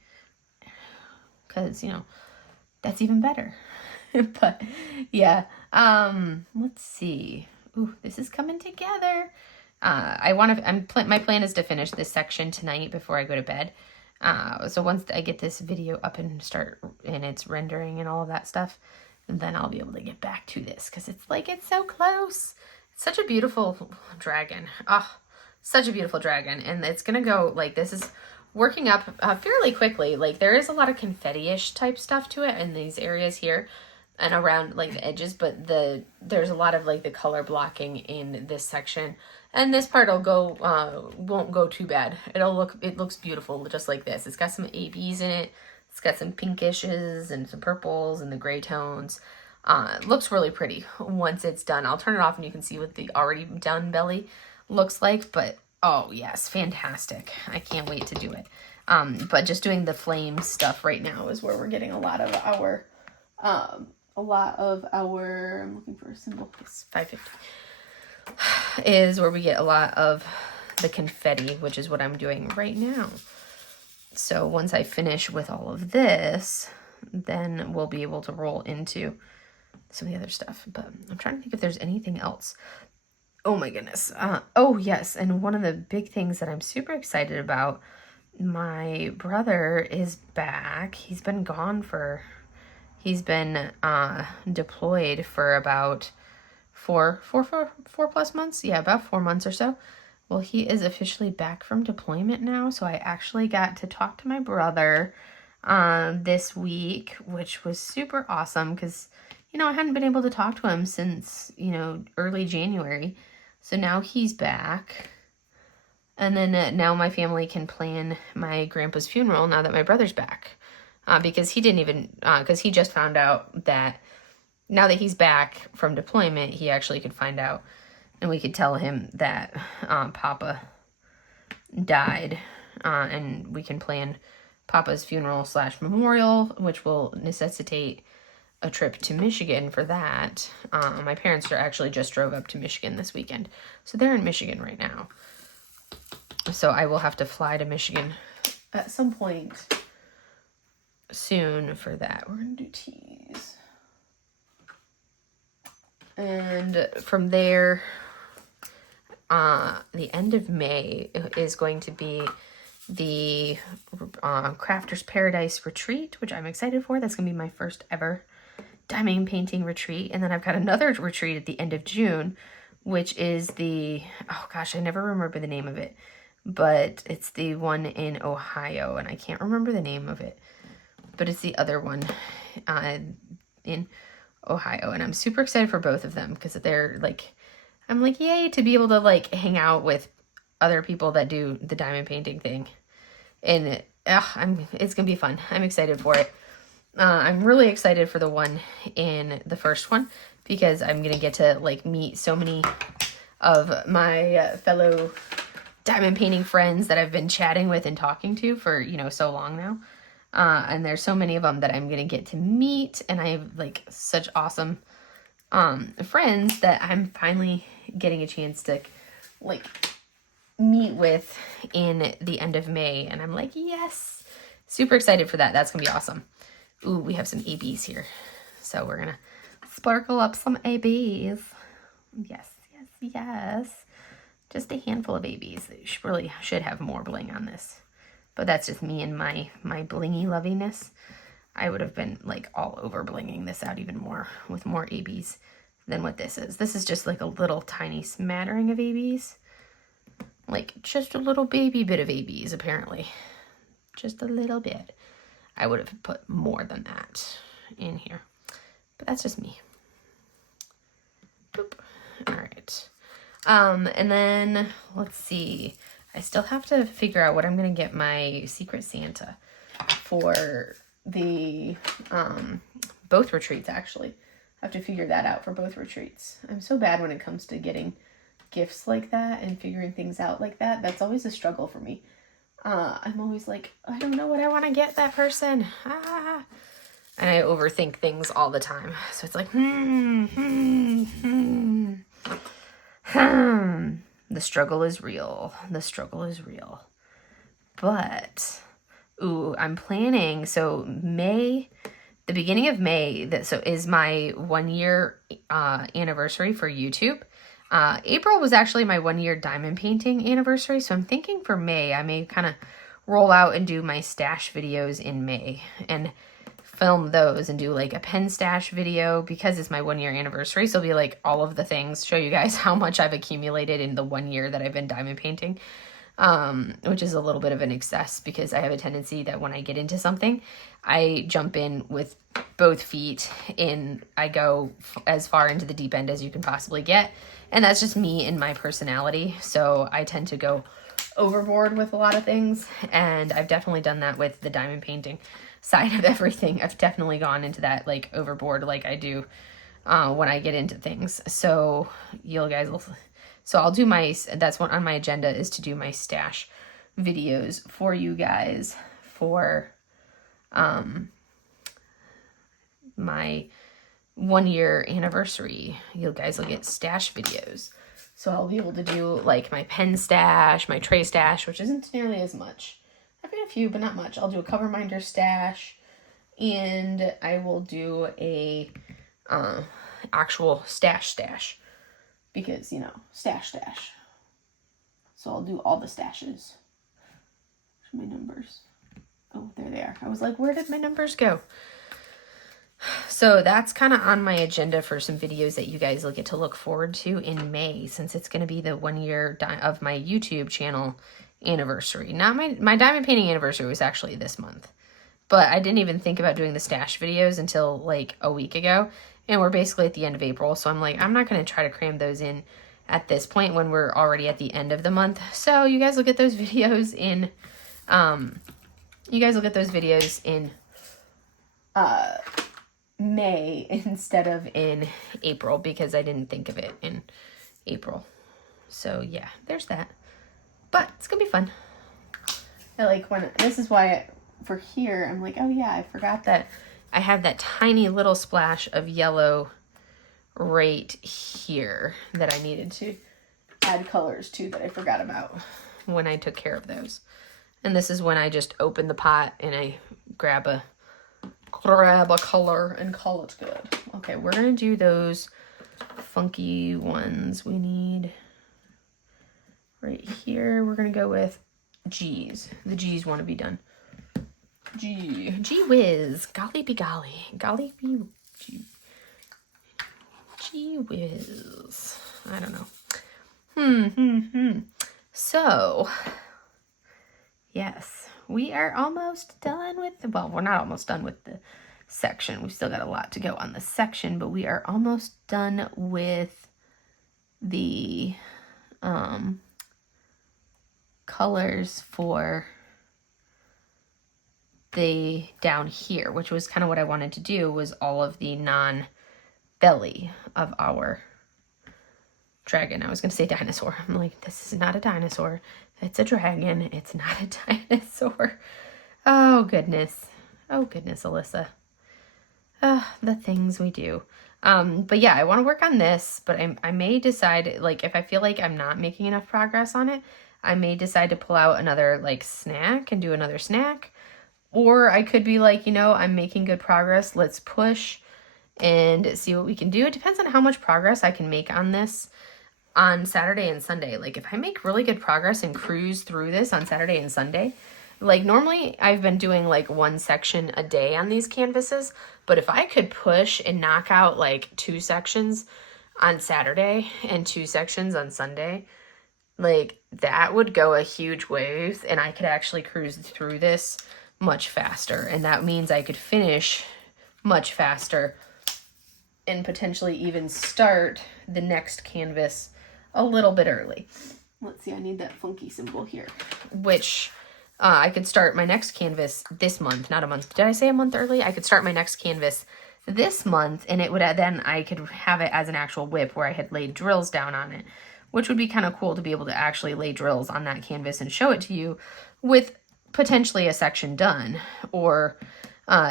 Because, that's even better. But yeah, let's see. Ooh, this is coming together. My plan is to finish this section tonight before I go to bed. So once I get this video up and it's rendering and all of that stuff, then I'll be able to get back to this because it's so close. It's such a beautiful dragon. Oh, such a beautiful dragon. And it's going to go this is working up fairly quickly. Like there is a lot of confetti-ish type stuff to it in these areas here and around the edges, but there's a lot of the color blocking in this section. And this part won't go too bad. It looks beautiful just like this. It's got some ABs in it. It's got some pinkishes and some purples and the gray tones. It looks really pretty once it's done. I'll turn it off and you can see what the already done belly looks like. But, oh, yes, fantastic. I can't wait to do it. But just doing the flame stuff right now is where we're getting a lot of our, I'm looking for a symbol, it's 550, is where we get a lot of the confetti, which is what I'm doing right now. So once I finish with all of this, then we'll be able to roll into some of the other stuff. But I'm trying to think if there's anything else. Oh my goodness. Oh yes, and one of the big things that I'm super excited about, my brother is back. He's been deployed for about four plus months. Yeah, about 4 months or so. Well, he is officially back from deployment now, so I actually got to talk to my brother this week, which was super awesome because, you know, I hadn't been able to talk to him since, you know, early January. So now he's back. And then now my family can plan my grandpa's funeral now that my brother's back. Because he didn't even, because he just found out that now that he's back from deployment, he actually could find out and we could tell him that Papa died, and we can plan Papa's funeral / memorial, which will necessitate a trip to Michigan for that. My parents actually just drove up to Michigan this weekend, so they're in Michigan right now. So I will have to fly to Michigan at some point soon for that. We're gonna do teas. And from there, the end of May is going to be the Crafter's Paradise retreat, which I'm excited for. That's going to be my first ever diamond painting retreat. And then I've got another retreat at the end of June, which is the, oh gosh, I never remember the name of it, but it's the one in Ohio, and I can't remember the name of it, but it's the other one in Ohio. And I'm super excited for both of them because they're like, I'm like, yay, to be able to like hang out with other people that do the diamond painting thing. And it's going to be fun. I'm excited for it. I'm really excited for the one in the first one because I'm going to get to like meet so many of my fellow diamond painting friends that I've been chatting with and talking to for, you know, so long now. And there's so many of them that I'm going to get to meet, and I have like such awesome friends that I'm finally getting a chance to like meet with in the end of May, and I'm like, yes, super excited for that. That's gonna be awesome. Ooh, we have some ABs here, so we're gonna sparkle up some ABs. Yes, just a handful of ABs. They really should have more bling on this, but that's just me and my blingy loviness. I would have been like all over blinging this out even more with more ABs than what this is. This is just like a little tiny smattering of ABs. Like just a little baby bit of ABs, apparently. Just a little bit. I would have put more than that in here. But that's just me. Boop. All right. And then, let's see. I still have to figure out what I'm going to get my Secret Santa for the both retreats, actually. I have to figure that out for both retreats. I'm so bad when it comes to getting gifts like that and figuring things out like that. That's always a struggle for me. I'm always like, I don't know what I want to get that person. And I overthink things all the time. So it's like, The struggle is real. The struggle is real. But, ooh, I'm planning. So the beginning of May, is my 1 year anniversary for YouTube. April was actually my 1 year diamond painting anniversary. So I'm thinking for May, I may kind of roll out and do my stash videos in May and film those and do like a pen stash video because it's my 1 year anniversary. So it'll be like all of the things, show you guys how much I've accumulated in the 1 year that I've been diamond painting. Which is a little bit of an excess because I have a tendency that when I get into something, I jump in with both feet and I go as far into the deep end as you can possibly get. And that's just me and my personality. So I tend to go overboard with a lot of things. And I've definitely done that with the diamond painting side of everything. I've definitely gone into that like overboard like I do when I get into things. So you guys will... So I'll do that's what on my agenda is to do my stash videos for you guys for my 1-year anniversary. You guys will get stash videos. So I'll be able to do like my pen stash, my tray stash, which isn't nearly as much. I've got a few, but not much. I'll do a cover minder stash, and I will do a actual stash because, you know, stash. So I'll do all the stashes. Where's my numbers? Oh, there they are. I was like, where did my numbers go? So that's kind of on my agenda for some videos that you guys will get to look forward to in May, since it's going to be the 1 year of my YouTube channel anniversary. Not my diamond painting anniversary was actually this month, but I didn't even think about doing the stash videos until like a week ago, and we're basically at the end of April, so I'm like, I'm not going to try to cram those in at this point when we're already at the end of the month. So you guys will get those videos in May instead of in April, because I didn't think of it in April. So yeah, there's that. But it's gonna be fun. I like when, this is why for here, I'm like, oh yeah, I forgot that I have that tiny little splash of yellow right here that I needed to add colors to, that I forgot about when I took care of those. And this is when I just open the pot and I grab a color and call it good. Okay, we're gonna do those funky ones. We need right here, we're gonna go with G's. The G's want to be done. Gee whiz, golly be golly, golly be gee whiz. I don't know. So yes, we are almost done with well, we're not almost done with the section. We've still got a lot to go on the section, but we are almost done with the colors for the down here, which was kind of what I wanted to do, was all of the non-belly of our dragon. I was going to say dinosaur. I'm like, this is not a dinosaur. It's a dragon. It's not a dinosaur. Oh, goodness. Oh, goodness, Alyssa. The things we do. But yeah, I want to work on this, but I may decide, like, if I feel like I'm not making enough progress on it, I may decide to pull out another, like, snack and do another snack. Or I could be like, you know, I'm making good progress. Let's push and see what we can do. It depends on how much progress I can make on this on Saturday and Sunday. Like, if I make really good progress and cruise through this on Saturday and Sunday, like, normally I've been doing like one section a day on these canvases, but if I could push and knock out like 2 sections on Saturday and 2 sections on Sunday, like, that would go a huge ways, and I could actually cruise through this much faster, and that means I could finish much faster and potentially even start the next canvas a little bit early. Let's see, I need that funky symbol here, which I could start my next canvas this month, not a month. Did I say a month early? I could start my next canvas this month, and it would then I could have it as an actual WIP where I had laid drills down on it, which would be kind of cool to be able to actually lay drills on that canvas and show it to you with potentially a section done, or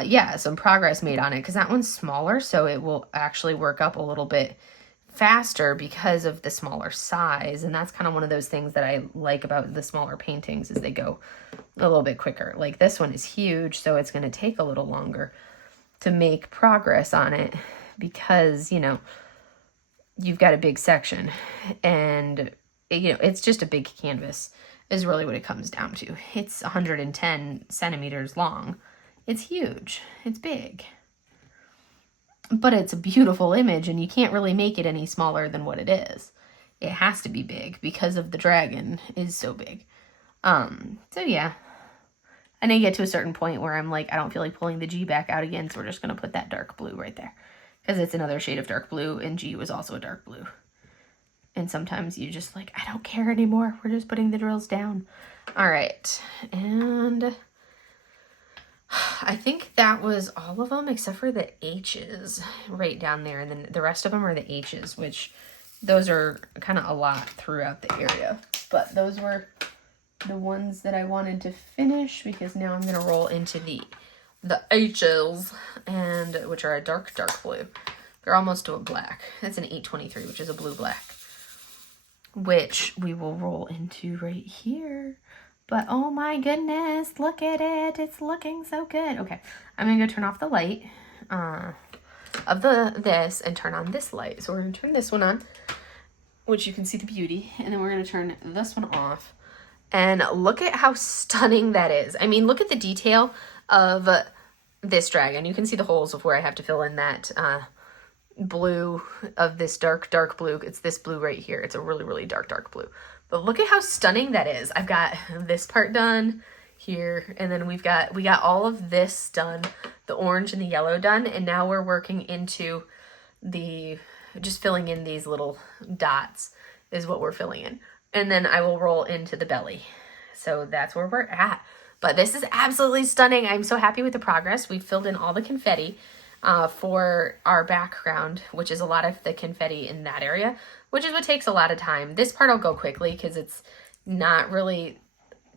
yeah, some progress made on it, because that one's smaller, so it will actually work up a little bit faster because of the smaller size. And that's kind of one of those things that I like about the smaller paintings, is they go a little bit quicker. Like, this one is huge, so it's going to take a little longer to make progress on it, because, you know, you've got a big section, and you know, it's just a big canvas is really what it comes down to. It's 110 centimeters long. It's huge. It's big. But it's a beautiful image, and you can't really make it any smaller than what it is. It has to be big because of the dragon is so big. So yeah. And I get to a certain point where I'm like, I don't feel like pulling the G back out again, so we're just going to put that dark blue right there, because it's another shade of dark blue, and G was also a dark blue. And sometimes you just like, I don't care anymore. We're just putting the drills down. All right. And I think that was all of them except for the H's right down there. And then the rest of them are the H's, which those are kind of a lot throughout the area. But those were the ones that I wanted to finish, because now I'm gonna roll into the H's, and which are a dark blue. They're almost to a black. That's an 823, which is a blue black, which we will roll into right here. But oh my goodness, look at it. It's looking so good. Okay, I'm gonna go turn off the light of this and turn on this light. So we're gonna turn this one on, which you can see the beauty, and then we're gonna turn this one off. And look at how stunning that is. I mean, look at the detail of this dragon. You can see the holes of where I have to fill in that blue of this dark blue. It's this blue right here. It's a really, really dark blue. But look at how stunning that is. I've got this part done here, and then we got all of this done, the orange and the yellow done, and now we're working into just filling in these little dots is what we're filling in. And then I will roll into the belly. So that's where we're at. But this is absolutely stunning. I'm so happy with the progress. We've filled in all the confetti for our background, which is a lot of the confetti in that area, which is what takes a lot of time. This part I'll go quickly because it's not really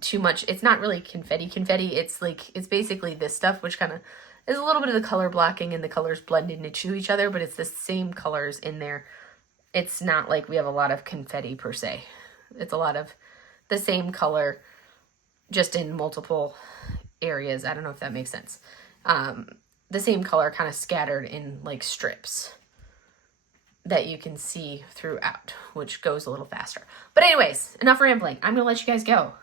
too much. It's not really confetti. It's basically this stuff, which kind of is a little bit of the color blocking and the colors blend into each other, but it's the same colors in there. It's not like we have a lot of confetti per se. It's a lot of the same color, just in multiple areas. I don't know if that makes sense. The same color kind of scattered in like strips that you can see throughout, which goes a little faster. But anyways, enough rambling. I'm gonna let you guys go.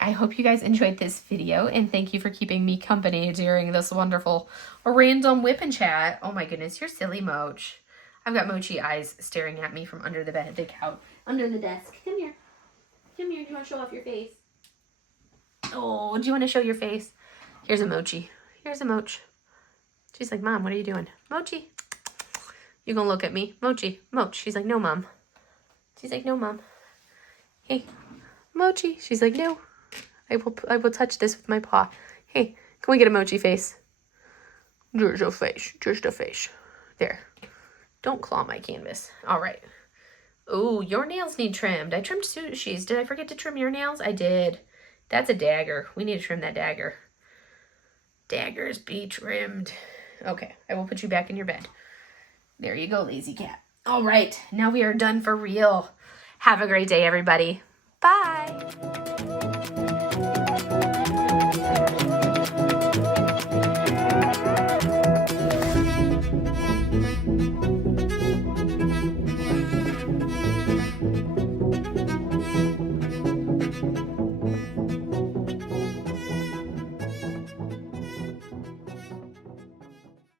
I hope you guys enjoyed this video, and thank you for keeping me company during this wonderful random whip and chat. Oh my goodness, you're silly, Moch. I've got Mochi eyes staring at me from under the bed, the couch, under the desk. Come here. Come here. Do you want to show off your face? Oh, do you want to show your face? Here's a Mochi. Here's a Moch. She's like, Mom, what are you doing? Mochi. You gonna look at me? Mochi. Moch. She's like, no, Mom. She's like, no, Mom. Hey, Mochi. She's like, no. I will touch this with my paw. Hey, can we get a Mochi face? Just a face. Just a face. There. Don't claw my canvas. All right. Oh, your nails need trimmed. I trimmed Sushi's. Did I forget to trim your nails? I did. That's a dagger. We need to trim that dagger. Daggers be trimmed. Okay, I will put you back in your bed. There you go, lazy cat. All right, now we are done for real. Have a great day, everybody. Bye.